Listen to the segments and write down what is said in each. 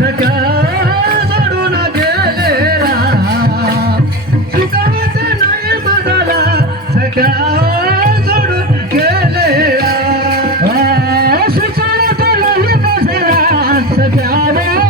सगळ्या जोडून गेलेला चुकावत नाही बसला सगळ्या जोडून गेले सुनाही नाही सगळ्या रो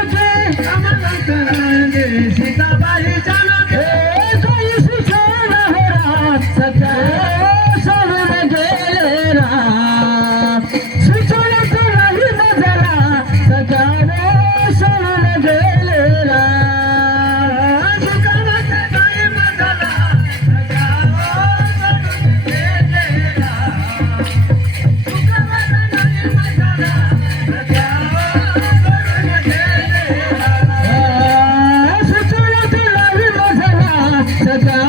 Gracias.